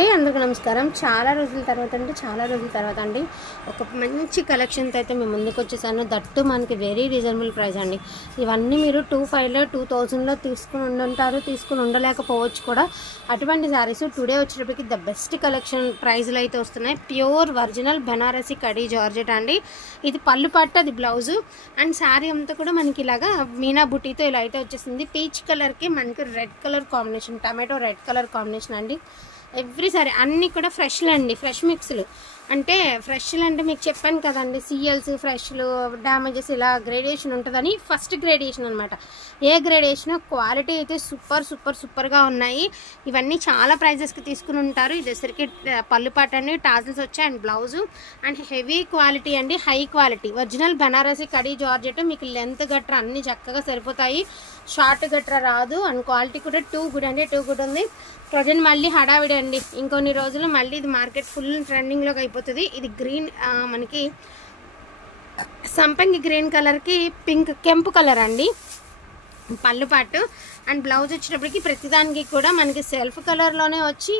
అందరికీ నమస్కారం. చాలా రోజుల తర్వాత అండి ఒక మంచి కలెక్షన్తో అయితే మేము ముందుకు వచ్చేసాను. దట్టు మనకి వెరీ రీజనబుల్ ప్రైస్ అండి. ఇవన్నీ మీరు 2500 2000లో తీసుకుని ఉండలేకపోవచ్చు కూడా. అటువంటి శారీస్ టుడే వచ్చేటప్పటికి ద బెస్ట్ కలెక్షన్ ప్రైస్లో అయితే వస్తున్నాయి. ప్యూర్ ఒరిజినల్ బనారసి కడీ జార్జెట్ అండి. ఇది పళ్ళు పట్టు, అది బ్లౌజు అండ్ శారీ అంతా కూడా మనకి ఇలాగా మీనా బుటీతో ఇలా అయితే వచ్చేసింది. పీచ్ కలర్కి మనకి red colour combination, tomato red colour combination అండి. ఎవ్రీ సారీ అన్నీ కూడా ఫ్రెష్లు అండి, ఫ్రెష్ మిక్స్లు. అంటే ఫ్రెష్లు అంటే మీకు చెప్పాను కదండి, సిఎల్స్ ఫ్రెష్లు డ్యామేజెస్ ఇలా గ్రేడేషన్ ఉంటుందని. ఫస్ట్ గ్రేడేషన్ అనమాట. ఏ గ్రేడేషన్ క్వాలిటీ అయితే సూపర్గా ఉన్నాయి. ఇవన్నీ చాలా ప్రైజెస్కి తీసుకుని ఉంటారు. ఇది వచ్చరికి పళ్ళు పాట అండి, టాజిల్స్ వచ్చాయి and blouse and heavy quality అండి, హై క్వాలిటీ ఒరిజినల్ బనారసి కడీ జార్జెట్. మీకు లెంత్ గట్రా అన్నీ చక్కగా సరిపోతాయి, షార్ట్ గట్రా రాదు అండ్ క్వాలిటీ కూడా టూ గుడ్ ఉంది. ప్రజెంట్ మళ్ళీ హడావిడి అండి, ఇంకొన్ని రోజులు మళ్ళీ ఇది మార్కెట్ ఫుల్ ట్రెండింగ్లోకి అయిపోతుంది. ఇది గ్రీన్ మనకి సంపంగి గ్రీన్ కలర్కి కెంపు కలర్ అండి పళ్ళు పాటు అండ్ బ్లౌజ్ వచ్చేటప్పటికి ప్రతిదానికి కూడా మనకి సెల్ఫ్ కలర్లోనే వచ్చి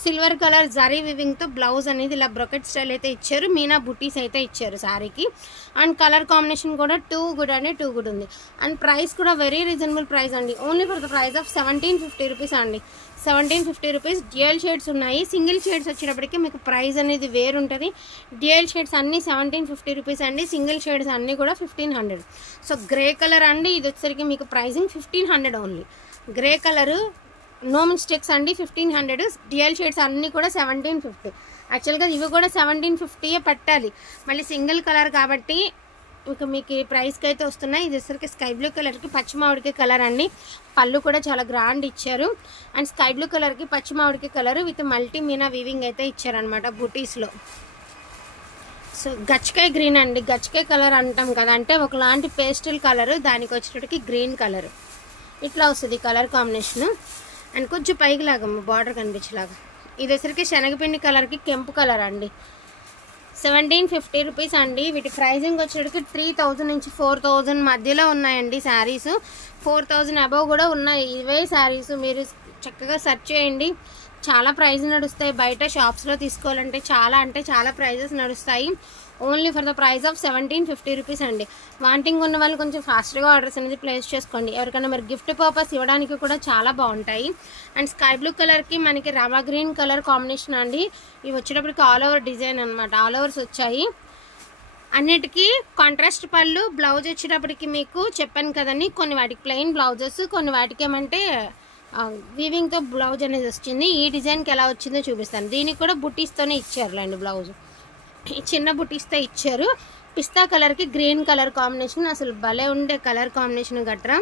సిల్వర్ కలర్ జరీ వివింగ్తో బ్లౌజ్ అనేది ఇలా బ్రొకెట్ స్టైల్ అయితే ఇచ్చారు. మీనా బుటీస్ అయితే ఇచ్చారు శారీకి అండ్ కలర్ కాంబినేషన్ కూడా టూ గుడ్ ఉంది. అండ్ ప్రైస్ కూడా వెరీ రీజనబుల్ ప్రైస్ అండి. Only for the price of 1750 rupees అండి. 1750 రూపీస్. డ్యూయల్ షేడ్స్ ఉన్నాయి. సింగిల్ షేడ్స్ వచ్చేటప్పటికి మీకు ప్రైస్ అనేది వేరు ఉంటుంది. డ్యూయల్ షేడ్స్ అన్నీ 1750 రూపీస్ అండి. సింగిల్ షేడ్స్ అన్నీ కూడా 1500. సో గ్రే కలర్ అండి, ఇది వచ్చేసరికి మీకు pricing 1500 only. Grey colour no mistakes అండి, 1500. డ్యూయల్ షేడ్స్ అన్నీ కూడా 1750. యాక్చువల్గా ఇవి కూడా 1750 పెట్టాలి, మళ్ళీ సింగిల్ కలర్ కాబట్టి ఇంకా మీకు ఈ ప్రైస్కి అయితే వస్తున్నాయి. ఇది వచ్చేసరికి స్కై బ్లూ కలర్కి పచ్చిమావిడికి కలర్ అండి. పళ్ళు కూడా చాలా గ్రాండ్ ఇచ్చారు అండ్ స్కై బ్లూ కలర్కి పచ్చిమావిడికి colour with multi meena weaving అయితే ఇచ్చారనమాట బుటీస్లో. సో గచ్చకాయ గ్రీన్ అండి, గచ్చకాయ కలర్ అంటాం కదా, అంటే ఒకలాంటి పేస్టల్ కలర్, దానికి వచ్చేటప్పటికి గ్రీన్ కలర్ ఇట్లా వస్తుంది కలర్ కాంబినేషన్ అండ్ కొంచెం పైకి లాగా బార్డర్ కనిపించేలాగా. ఇది వచ్చరికి శనగపిండి కలర్కి కెంపు కలర్ అండి. 1750 రూపీస్ అండి. వీటి ప్రైజింగ్ వచ్చేటికి 3000 నుంచి 4000 మధ్యలో ఉన్నాయండి శారీస్. 4000 అబవ్ కూడా ఉన్నాయి ఇవే శారీస్. మీరు చక్కగా సెర్చ్ చేయండి, చాలా ప్రైస్ నడుస్తాయి. బయట షాప్స్లో తీసుకోవాలంటే చాలా ప్రైజెస్ నడుస్తాయి. Only for the price of 1750 rupees అండి. వాంటింగ్ ఉన్న వాళ్ళు కొంచెం ఫాస్ట్గా ఆర్డర్స్ అనేది ప్లేస్ చేసుకోండి. ఎవరికైనా మరి గిఫ్ట్ పర్పస్ ఇవ్వడానికి కూడా చాలా బాగుంటాయి. అండ్ స్కై బ్లూ కలర్కి మనకి రమా గ్రీన్ కలర్ కాంబినేషన్ అండి. ఇవి వచ్చేటప్పటికి ఆల్ ఓవర్ డిజైన్ అనమాట, ఆల్ ఓవర్స్ వచ్చాయి. అన్నిటికీ కాంట్రాస్ట్ పళ్ళు. బ్లౌజ్ వచ్చేటప్పటికి మీకు చెప్పాను కదండి, కొన్ని వాటికి ప్లెయిన్ బ్లౌజెస్, కొన్ని వాటికి ఏమంటే వీవింగ్తో బ్లౌజ్ అనేది వచ్చింది. ఈ డిజైన్కి ఎలా వచ్చిందో చూపిస్తాను. దీనికి కూడా బుటీస్తోనే ఇచ్చారులేండి బ్లౌజ్, చిన్న బుటీస్తో ఇచ్చారు. పిస్తా కలర్కి గ్రీన్ కలర్ కాంబినేషన్, అసలు భలే ఉండే కలర్ కాంబినేషన్ గట్రా.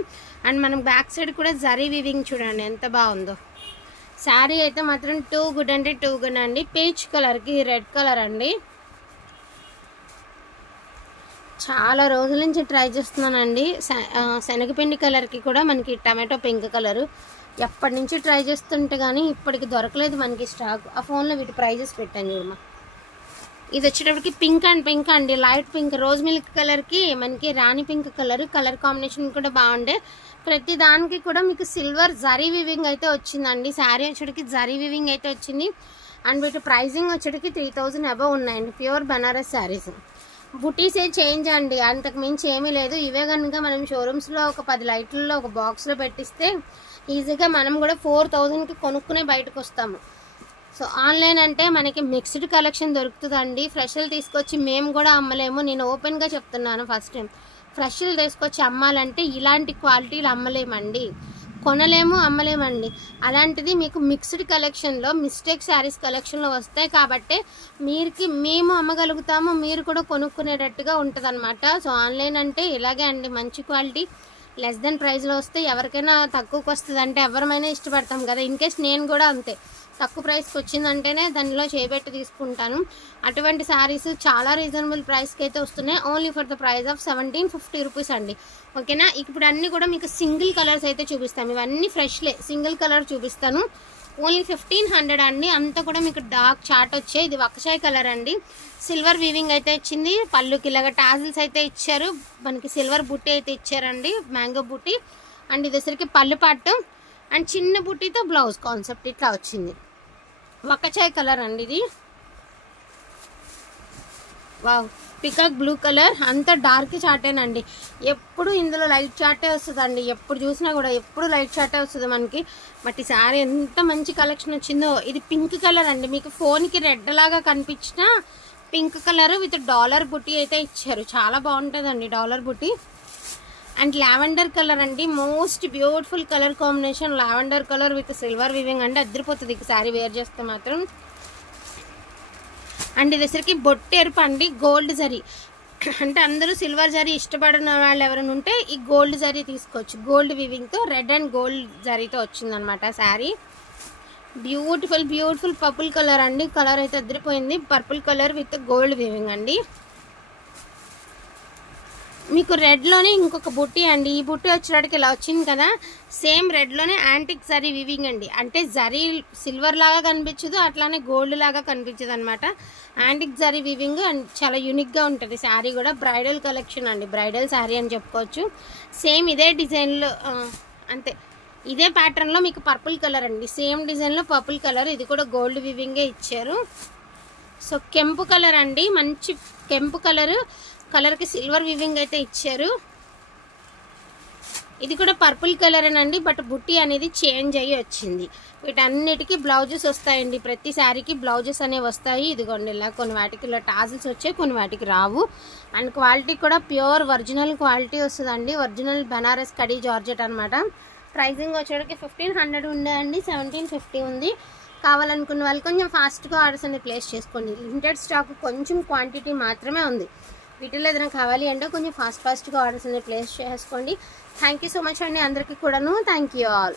అండ్ మనం బ్యాక్ సైడ్ కూడా జరీ వీవింగ్ చూడండి ఎంత బాగుందో. శారీ అయితే మాత్రం టూ గుడ్ అండి. పీచ్ కలర్కి రెడ్ కలర్ అండి. చాలా రోజుల నుంచి ట్రై చేస్తున్నానండి. శనగపిండి కలర్కి కూడా మనకి టమాటో పింక్ కలరు ఎప్పటి నుంచి ట్రై చేస్తుంటే కానీ ఇప్పటికి దొరకలేదు మనకి స్టాక్. ఆ ఫోన్లో వీటి ప్రైజెస్ పెట్టాను చూడమ్మా. ఇది వచ్చేటప్పటికి పింక్ అండి, లైట్ పింక్. రోజ్ మిల్క్ కలర్కి మనకి రాణి పింక్ కలర్ కాంబినేషన్ కూడా బాగుండే. ప్రతి దానికి కూడా మీకు సిల్వర్ జరీ వివింగ్ అయితే వచ్చిందండి. శారీ వచ్చేటికి జరీ వివింగ్ అయితే వచ్చింది. అండ్ వీటి ప్రైజింగ్ వచ్చేటికి 3000 అబవ్ ఉన్నాయండి. ప్యూర్ బనారస్ శారీస్. బుటీసే చేంజ్ అండి, అంతకు మించి ఏమీ లేదు. ఇవే కనుక మనం షోరూమ్స్లో ఒక 10 లైట్లలో ఒక బాక్స్లో పెట్టిస్తే ఈజీగా మనం కూడా 4000కి కొనుక్కునే బయటకు వస్తాము. సో ఆన్లైన్ అంటే మనకి మిక్స్డ్ కలెక్షన్ దొరుకుతుందండి. ఫ్రెష్లు తీసుకొచ్చి మేము కూడా అమ్మలేము, నేను ఓపెన్గా చెప్తున్నాను. ఫస్ట్ టైం ఫ్రెష్లు తీసుకొచ్చి అమ్మాలంటే ఇలాంటి క్వాలిటీలు అమ్మలేమండి, కొనలేము, అమ్మలేమండి. అలాంటిది మీకు మిక్స్డ్ కలెక్షన్లో మిస్టేక్ శారీస్ కలెక్షన్లో వస్తాయి కాబట్టి మేము అమ్మగలుగుతాము, మీరు కూడా కొనుక్కునేటట్టుగా ఉంటుంది అనమాట. సో ఆన్లైన్ అంటే ఇలాగే అండి, మంచి క్వాలిటీ లెస్ దెన్ ప్రైస్లో వస్తే ఎవరికైనా తక్కువకి వస్తుంది అంటే ఎవరమైనా ఇష్టపడతాం కదా. ఇన్ కేస్ నేను కూడా అంతే, తక్కువ ప్రైస్కి వచ్చిందంటేనే దానిలో చేపెట్టి తీసుకుంటాను. అటువంటి శారీస్ చాలా రీజనబుల్ ప్రైస్కి అయితే వస్తున్నాయి. Only for the price of 1750 rupees అండి. ఓకేనా. ఇప్పుడు అన్నీ కూడా మీకు సింగిల్ కలర్స్ అయితే చూపిస్తాను. ఇవన్నీ ఫ్రెష్లే, సింగిల్ కలర్ చూపిస్తాను. ఓన్లీ 1500 అండి. అంతా కూడా మీకు డార్క్ చాట్ వచ్చాయి. ఇది వక్కచాయ్ కలర్ అండి. సిల్వర్ వీవింగ్ అయితే ఇచ్చింది. పళ్ళుకి ఇలాగ టాజిల్స్ అయితే ఇచ్చారు. మనకి సిల్వర్ బుట్టి అయితే ఇచ్చారండి, మ్యాంగో బుట్టి. అండ్ ఇది వచ్చరికి పళ్ళు పాటు అండ్ చిన్న బుట్టితో బ్లౌజ్ కాన్సెప్ట్ ఇట్లా వచ్చింది. వక్కచాయ్ కలర్ అండి ఇది. వావ్, పికాక్ బ్లూ కలర్, అంత డార్క్ చాటేనండి. ఎప్పుడు ఇందులో లైట్ చాటే వస్తుందండి, ఎప్పుడు చూసినా కూడా ఎప్పుడు లైట్ చాటే వస్తుంది మనకి. బట్ ఈ సారీ ఎంత మంచి కలెక్షన్ వచ్చిందో. ఇది పింక్ కలర్ అండి, మీకు ఫోన్కి రెడ్ లాగా కనిపించిన పింక్ కలర్ విత్ డాలర్ బుట్టి అయితే ఇచ్చారు. చాలా బాగుంటుందండి డాలర్ బుట్టి. అండ్ లావెండర్ కలర్ అండి, most beautiful colour combination. Lavender colour with silver weaving అంటే అద్దరిపోతుంది ఈ సారీ వేర్ చేస్తే మాత్రం. అండ్ ఇది వచ్చరికి బొట్టు ఎరుపు అండి, గోల్డ్ జరీ. అంటే అందరూ సిల్వర్ జరీ ఇష్టపడిన వాళ్ళు ఎవరైనా ఉంటే ఈ గోల్డ్ జరీ తీసుకోవచ్చు. గోల్డ్ వివింగ్తో రెడ్ అండ్ గోల్డ్ జరీతో వచ్చిందనమాట sari. Beautiful beautiful purple colour అండి, కలర్ అయితే అదిరిపోయింది. Purple colour with gold weaving అండి. మీకు రెడ్లోనే ఇంకొక బుట్టి అండి. ఈ బుట్టి వచ్చేటికి ఇలా వచ్చింది కదా, సేమ్ రెడ్లోనే యాంటిక్ జరీ వివింగ్ అండి. అంటే జరీ సిల్వర్ లాగా కనిపించదు, అట్లానే గోల్డ్ లాగా కనిపించదు అనమాట. యాంటిక్ జరీ వివింగ్ అండ్ చాలా యూనిక్గా ఉంటుంది శారీ కూడా. బ్రైడల్ కలెక్షన్ అండి, బ్రైడల్ శారీ అని చెప్పుకోవచ్చు. సేమ్ ఇదే డిజైన్లో అంతే, ఇదే ప్యాటర్న్లో మీకు పర్పుల్ కలర్ అండి, సేమ్ డిజైన్లో పర్పుల్ కలర్. ఇది కూడా గోల్డ్ వివింగే ఇచ్చారు. సో కెంపు కలర్ అండి, మంచి కెంపు కలర్కి సిల్వర్ వివింగ్ అయితే ఇచ్చారు. ఇది కూడా పర్పుల్ కలరేనండి, బట్ బుట్టి అనేది చేంజ్ అయ్యి వచ్చింది. వీటన్నిటికీ బ్లౌజెస్ వస్తాయండి, ప్రతి శారీకి బ్లౌజెస్ అనేవి వస్తాయి. ఇదిగోండి ఇలా కొన్ని వాటికి ఇలా టాజిల్స్ వచ్చాయి, కొన్ని వాటికి రావు. అండ్ క్వాలిటీ కూడా ప్యూర్ ఒరిజినల్ క్వాలిటీ వస్తుందండి. ఒరిజినల్ బనారస్ కడీ జార్జెట్ అనమాట. ప్రైజింగ్ వచ్చేటికి 1500 ఉందండి, 1750 ఉంది. కావాలనుకున్న వాళ్ళు కొంచెం ఫాస్ట్గా ఆర్డర్స్ అనేది ప్లేస్ చేసుకోండి. లిమిటెడ్ స్టాక్, కొంచెం క్వాంటిటీ మాత్రమే ఉంది. వీటిలో ఏదైనా కావాలి అంటే కొంచెం ఫాస్ట్గా ఆర్డర్స్ అనేది ప్లేస్ చేసుకోండి. థ్యాంక్ యూ సో మచ్ అండి అందరికీ కూడాను. Thank you all.